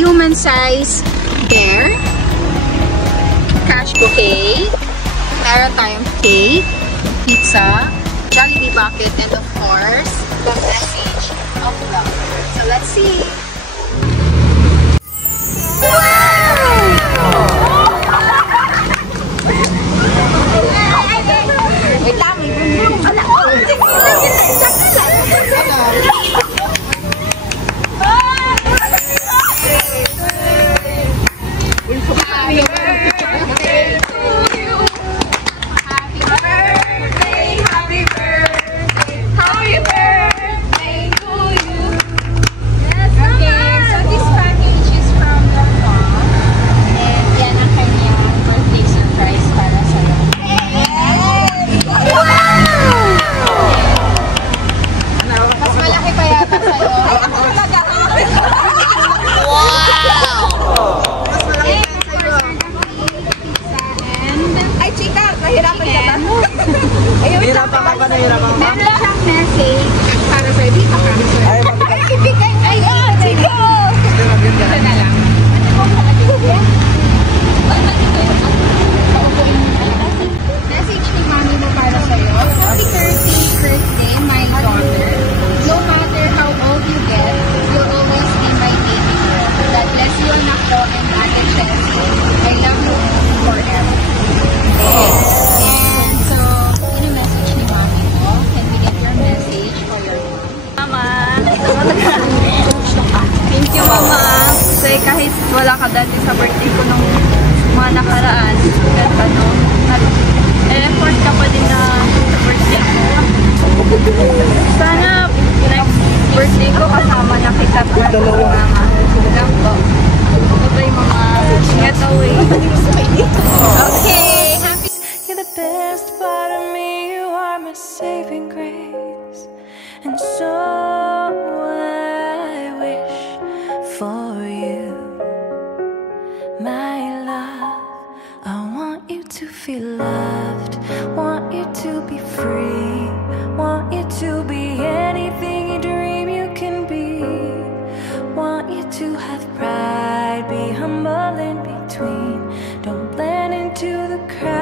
human-size bear, cash bouquet, meron tayong cake, pizza, Jollibee bucket, and of course, the message of love. So let's see. Wait lang, kahit wala ka dati sa birthday ko nung mga nakaraan, effort ka pa din na sa birthday ko. Sana next birthday ko kasama na kita pa sa mga lang po. Ito yung mga getaway. Okay! Happy! You're the best part of me, you are my saving grace. And so I wish for you, my love. I want you to feel loved, want you to be free, want you to be anything you dream you can be, want you to have pride, be humble in between, don't blend into the crowd.